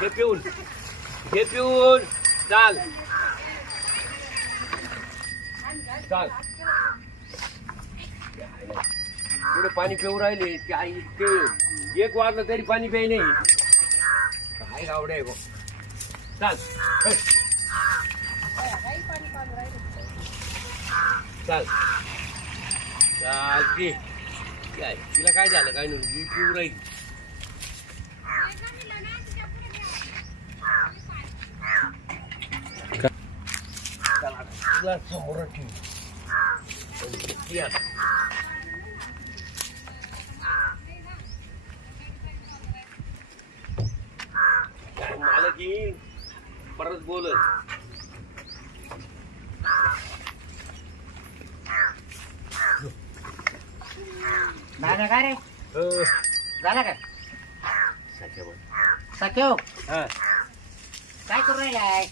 हे पिऊन हे पिऊन चाल. चाल. पुढे पाणी पिऊ राहिले आई ते एक वाजलं तरी पाणी प्याय नाही काय गावडे आहे चाल. चाल. चाल ती तिला काय झालं? काय नाही पिऊ राहील. तिला समोर ठेव मालक येईल परत बोलत काय रे? झाला का? सख्या. सख्यो हा. काय करू राहिलाय?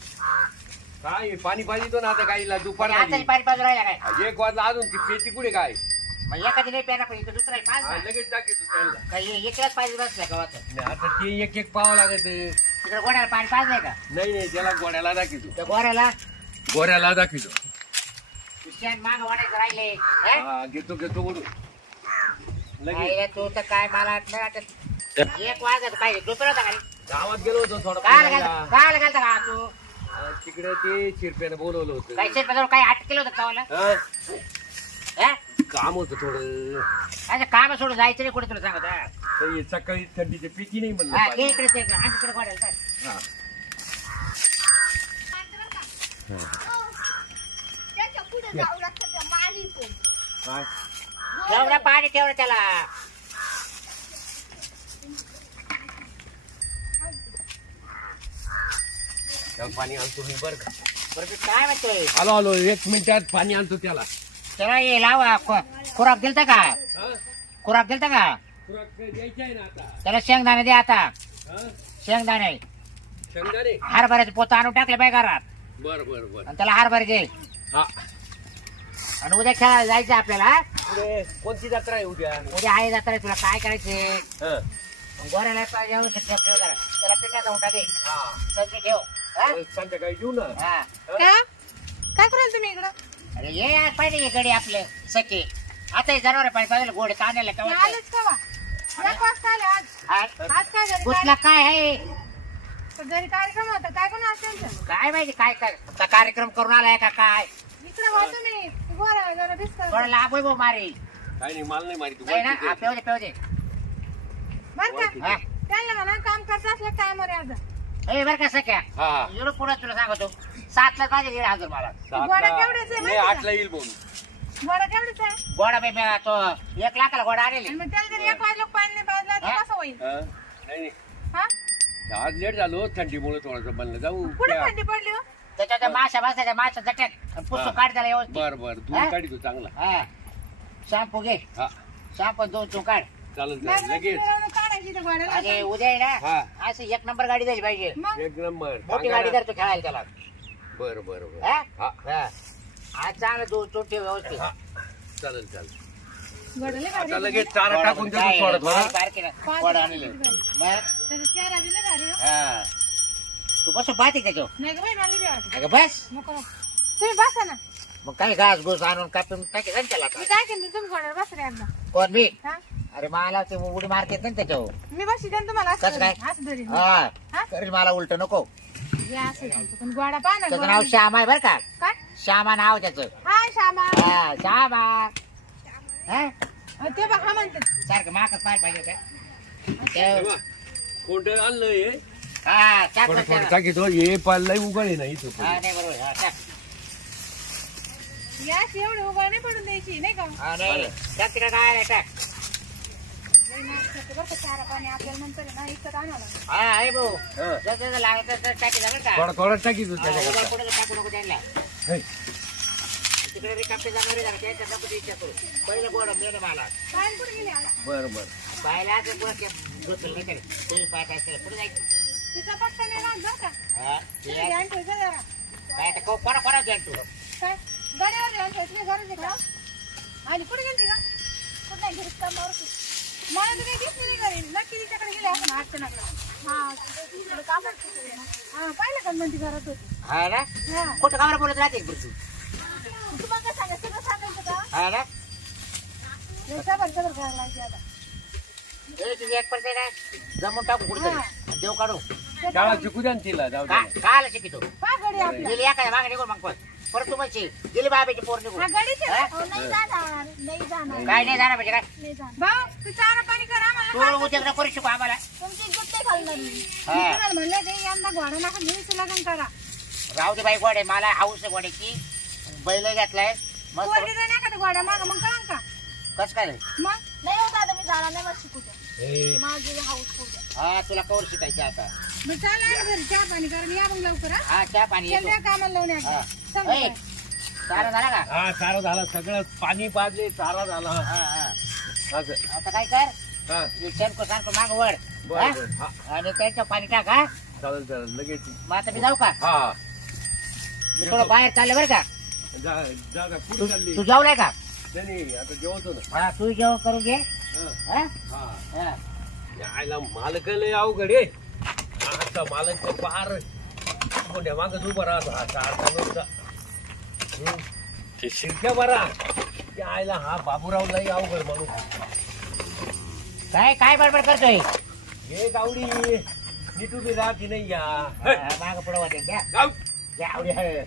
काय पाणी तो ना आता गाईला दुपार झाली. पाणी पाजू राहिला काय? एक वाजला अजून ती पेटी कुठे काय? मग एखादी नाही प्यायला पाहिजे दुसरा पाच हा, लगेच टाकी त्यांना काही एकलाच पाहिजे गावात नाही, आता ते एक एक पाहावं लागत तिकडे गोड्याला पाणी पाजलंय का? नाही नाही त्याला गोड्याला दाखवतो त्या गोऱ्याला? गोऱ्याला दाखवतो शेण माग वाटायचं राहिले. हे? हा घेतो घेतो बोलू लगेच. नाही, तू तर काय मला नाही वाटत. एक वाजत पाहिजे. दुसरं होता का रे? गावात गेलो होतो थोडं काय फिरायला. घालता काय घालता का तू? तिकडे ते चिरप्यानं बोलवलं होतं काही शेत काही आठ किलो होतं का मला हा, हे? काम होतं थोडं अच्छा काम सोडून जायचं नाही कुठे तुला सांगत हा. तर हे सकाळी थंडीचे पिकी नाही म्हणलं हा, घे पाणी. इकडे ते आमच्या इकडे गोड्याला चल. हा. त्याच्या पुढे जाऊ लागतं त्या मालीतून. काय? ठेव ना पाणी ठेव ना त्याला त्याला पाणी आणतो मी बरं का? बरं काय म्हणतोय आलो आलो एक मिनिटात पाणी आणतो त्याला. त्याला ये लावा. खु- खुराक दिलता का? हा? खुराक दिलता का? खुराक काय द्यायची आहे ना आता? त्याला शेंगदाणे दे आता. हा? शेंगदाणे. शेंगदाणे? हरभऱ्याचे पोतं आणून टाकले बाय घरात. बर बर बर. आणि त्याला हरभरे दे. हा. आणि उद्या खेळायला जायचं आपल्याला पुढे कोणती जत्रा आहे उद्या? उद्या आहे जाता तुला काय करायचे? हा. गोऱ्याला पाहिजे. त्याला पिठा जाऊन टाके. हा. सगळे ठेव? संध्याकाळी ना. हा. का? काय कराल तुम्ही इकडं? अरे ये यार पाहिजे गडी आपले सखे. आता हे जनावर पाहिजे पाहिजे गोडे हे आलेच का वा? एक वाजता आले आज. हा? आज काय घरी काय? आहे? घरी कार्यक्रम होता काय कोण आज काय माहिती काय काय का कार्यक्रम करून आलाय का काय? इकडे वा तुम्ही. जरा दिसत थोडं भाऊ मारे? काय नाही मला नाही माहिती. नाही ना? वरती हा, ते. पेव दे पेव दे. बर वरती का हा. त्यांना म्हणा काम करत असलं टायमर आज ए बरं हा. एवढं पुढे तुला सांगतो. सातला पाहिजे दीड हजार मला. गोडा केवढ्याचा आहे नाही माहिती का? आठला येईल बोल बरं केवढीच आहे? गोडा बाई मी तो एक लाखाला गोडा आणले आणि मग त्याला जर एक वाजलं पाणी नाही पाजलं हा? तर कसं होईल? हा? नाही नाही. हा? आज लेट झालो थंडीमुळे थोडस बनलं. जाऊ कुठे त्या- थंडी पडली हो? त्याच्या त्या माशा बसायच्या माशा जट्यात पुसू हा. काढ त्याला व्यवस्थित. बर बर. हा? दूध काढी तू चांगला. हा. शॅम्पू घे. हा. शॅम्पू दोन तू काढ. चालेल चालेल. लगेच. त्या आणि घोड्याला उद्या आहे हा. ना असं एक नंबर गाडी द्यायची पाहिजे. मग? एक नंबर. मोठी गाडी करतो खेळायला त्याला. बर बर बर. हा? हा. हा. आज चांगलं दोन चोट ठेव व्यवस्थित. हा. चालेल चालेल. घोड्याला आता भारी लगेच चारा टाकून देतो थोडं थोडं. पाच आणले. रुपये. मग? त्याचा भारी हो. हा. तू बसून पाहते त्याच्यावर नाही गं बाई, मला बी वाटतं. अगं बस. नको नको. तुम्ही बसा ना. मग काय घास घुस आणून कापून टाके जा ना त्याला मी काय केलं तुम्ही एकदा. कोण मी? हा? अरे मला ते उडी मारते ना त्याच्यावर. मी बसते ना तुम्हाला कसं काय? असं. हा. हा? तरी मला उलट नको. असं तुमचं. पण गोडा पहा ना त्याचं गोडा. नाव श्यामा आहे बरं का? काय? श्यामा नाव त्याचं. हाय श्यामा. हा श्यामा. हा? अहो, ते बघा म्हणतात सारखं माकच पाहायला पाहिजे का तेव्हा कोणतं आणलं हे. हा टाक थोडं बरं थोडं त्याला. टाकीतो हे पाललाही उघड आहे ना इथं. हा नाही बरोबर हा टाक गॅस एवढी उघड नाही पडून द्यायची नाही का? हा नाही टाक तिकडे काय नाही टाक हा आहे भाऊ. जसं जसं लागत तसं टाकी बरं का? थोडा थोडा टाकीतो उभा त्याच्याकरता पुढे टाकू नको त्यांना. तिकडे जाणार त्यांच्या नको विचार करू पहिलं गोड मेन मला गेली? बरं बरं. पाहिला ते गोड गोचल नाही करे ते पाहत असेल पुढे जायचं तिचा पत्ता नाही बरं का हा ते आहे. जरा काय तर को- कोणा कोणा तू? आहे का आणि कुठे गेलती का कुठे नाही घरी कामावर. मला तर काही दिसलं नाही घरी. नक्की तिच्याकडे गेले आपण अडचणाकडे हा तिकडे का बरं तिकडे ना? हा पाहिलं का म्हणती घरात होती? हा ना? हा. खोटं कामाला बोलत राहते बरं तू? तुम्हाला काय सांगायचं? सगळं सांगायचं का? हा ना? लय सबर सबर करायला लागली आता. ए, तुझी एक ना जमून टाकू कुठे देव काढू. शिकू द्या ना तिला जाऊ का द्या काला शिकितो पहा गडी आपला गेली एखाद्या मागे निघून मग पण परत तू म्हणशील गेली बाबाची पोर निघून. हा हा? अहो, नाही जाणार. नाही जाणार. काय नाही जाणार म्हणजे काय? नाही जाणार. भाऊ तू चारा पाणी कर तू उद्या करू शिकू आम्हाला. तुमची मी मी हा. तुम्हाला म्हणलं ते यंदा घोडा नका लग्न करा. राहू दे बाई गोडे मला हाऊस आहे गोड्याची. बैल घेतलाय. मस्त ते घोडा माग? मग कळंन का? कस काय? मग? नाही होत आता मी जाणार नाही माझी हाऊस हा तुला कवर शिकायची आता. मग चला ना घरी चहा पाणी करा. या मग लवकर हा. हा चहा पाणी येतो. कामाला लावून या. हा. सांग ऐ, काय. चारा झाला का? हा चारा झाला. सगळं पाणी पाजले चारा झाला. हा हा असं. आता काय कर? हा. हे शेणको सांगतो माग वड बरं? बरं. हा. आणि त्याच्या पाणी टाक हा. चालेल चालेल. लगेच. मग आता मी जाऊ का? हा. मी थोडं बाहेर चालले बरं का? जा जा जा. तू कुठे चालली? तू जेवलाय का? नाही, नाही. आता जेवतो ना. हा तू जेवण करून घे. हा, हा? हा. हा. यायला मालक लय अवघड आहे. आता मालक पार मोठ्या मागच उभा राहतो हा चार ते शिरक्या बरा. यायला हा बाबूराव लय अवघड माणूस काय काय बडबड करतोय? हे गावडी. नीट उभी राहते नाही या. माग पुढं वाटेल द्या. गाव द्या, आवडी आहे.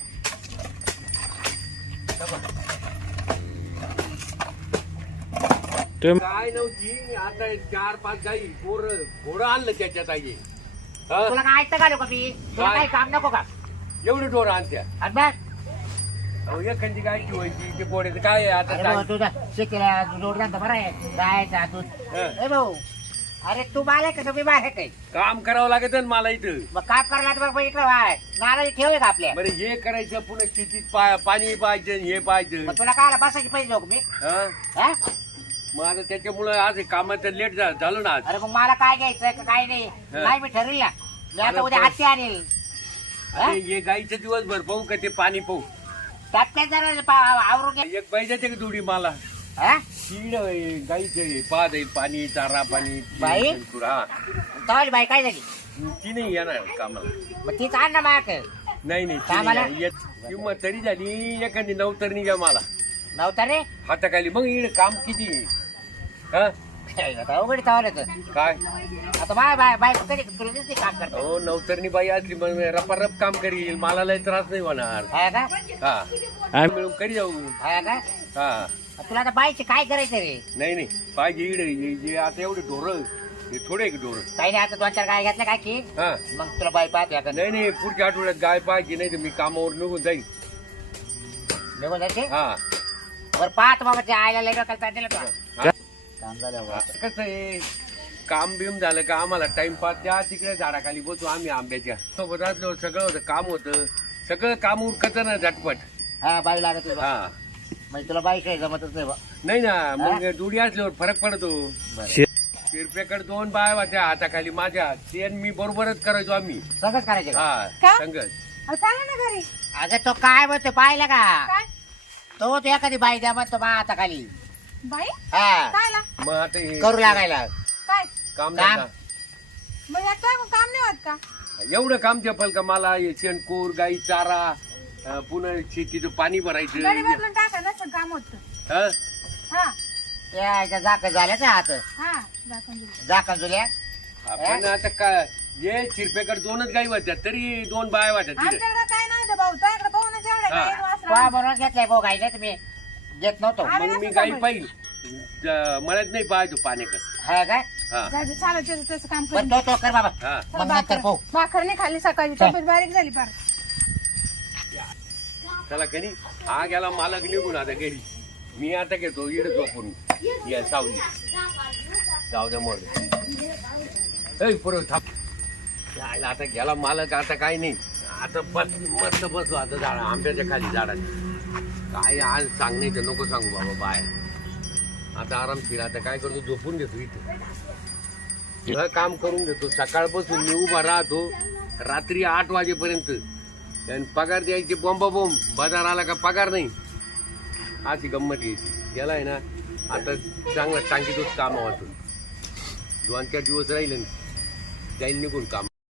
काय नव्हती? आता चार पाच गाई पोर घोडं आणलं त्याच्यात आई. हा? तुला काय ऐकतं का लोक मी तुला काय? काही काम नको का? एवढी डोर आणत्या. आणि अहो, एखादी गाय ठेवायची ते गोड्याचं काय आहे अरे काय? भाऊ, तुझा शेतीला जोडला बरं आहे. गायचा दूध हा. ए भाऊ अरे तू बाल आहे का? तुम्ही बाहेर काय? काम करावं लागत ना मला इथं. मग काम करायला तर बघ इकडे वाय नारळ ठेवूय का आपल्या? बरं हे करायचं पुन्हा शेतीत पा- पाणी पाहिजे हे पाहिजे. मग तुला काय बसायची पाहिजे लोक मी हा? हा? मग आता त्याच्यामुळं आज हे कामाचं लेट झालं ना आज अरे मग मला काय घ्यायचं का काय नाही. नाही मी ठरविल ना मी आता उद्या हत्ती आणील हा? अरे हे गाईचं दिवसभर पाहू का ते पाणी पाहू त्यात काय जरा पा- आवरून घे एक जाते का दुडी मला हा? तीन गाईचं पाहत आहे पाणी चारा पाणी बाई? हा तवाली बाई काय झाली ती नाही येणार कामाला मग तीच आण ना माक नाही नाही ती कामाला? नाही येत. किंमत तरी झाली एखादी नवतर निघा मला नव्हता रे हाताखाली मग इकडे काम किती आहे? हा? आता अवघड तवाला काय? आता माझ्या बाय बाय कधी तुला दिसते काम करतो? हो नवतरणी बाई असली मग रपारप काम करील. मला लय त्रास नाही होणार. हा का हा. मिळून करी जाऊ? हा का हा. तुला आता बाईचे काय करायचं रे? नाही नाही. पाहिजे इकडे हे जे आता एवढे ढोर. हे थोडे ढोर. काही नाही आता दोन चार गाय घेतल्या काय की? हा. मग तुला बाई पाहते आता. नाही नाही. पुढच्या आठवड्यात गाय पाहिजे नाही तर मी कामावर निघून जाईल निघून जायचे? हा. बरं पाहत बाबा त्या आईला लय डोक्याला ताण दिलं तुला. हा. काम कसं आहे? काम बिम झालं का आम्हाला टाइमपास द्या तिकडे झाडाखाली बसू आम्ही आंब्याच्या. सोबत असलो सगळं होतं काम होतं. सगळं काम उरकत ना झटपट. हा बाई लागत आहे बा. हा. म्हणजे तुला बाई काही जमतच नाही बा. नाही ना मग दुडी असल्यावर फरक पडतो. शिरपेकडे दोन बाय होत्या हाताखाली माझ्या. ते आणि मी बरोबरच करायचो आम्ही. सगळंच करायचं का? हा का? संगत. अहो, चला ना घरी. अगं तो काय म्हणतो पाहिलं का? काय? तो तो एखादी बाई द्या म्हणतो मा आता खाली बाई हा. काय ला मग आता हे करू लागायला. काय? काम काम. नाही मग यात काम नाही होत का? का? एवढं काम चपल का मला? हे शेणकूर गाई चारा अं, पुन्हा शेतीचं पाणी गडी भरायचं बदलून टाका नसतं काम होत हा? हा. त्या झाल्याच हात. हा दाखवून दिलं. झाकण जुल्या आपण आता काय ये शिरपेकडे दोनच गाई होत्या तरी दोन बाय तिथे. आमच्याकडे काय नव्हतं भाऊ तुझ्याकडे पाहूनच एवढं हा. काय एक पहा वासरा बरोबर घेतलाय भाऊ नाही तुम्ही. घेत नव्हतो. मग मी गाई. पाहिजे मळ्यात नाही पाहायचो पाण्याकडे. हा काय हा. जाऊ दे, चालेल त्याचं त्याचं काम पण तो तो कर बाबा. हा. मग नंतर पाहू भाकर. नाही खाल्ली? तब्येत बारीक झाली फार. हा गेला मालक निघून आता घरी. मी आता घेतो इड झोपून. या सावली. जाऊ द्या मग. ऐ पुरं थांब. यायला आता गेला मालक आता काय नाही. आता बस मस्त बसू आता झाड आंब्याच्या खाली झाडात काय आज सांग नाही तर नको सांगू बाबा बाय. आता आरामशीर आता काय करतो? झोपून घेतो इथे. सगळं काम करून घेतो सकाळपासून मी उभा राहतो रात्री आठ वाजेपर्यंत. आणि पगार द्यायची बॉम्बा बॉम्ब बाजार आला का पगार नाही. अशी गंमत घ्यायची गेला आहे ना आता चांगला सांगितलं काम वाचून दोन चार दिवस राहिले जाईल निघून काम.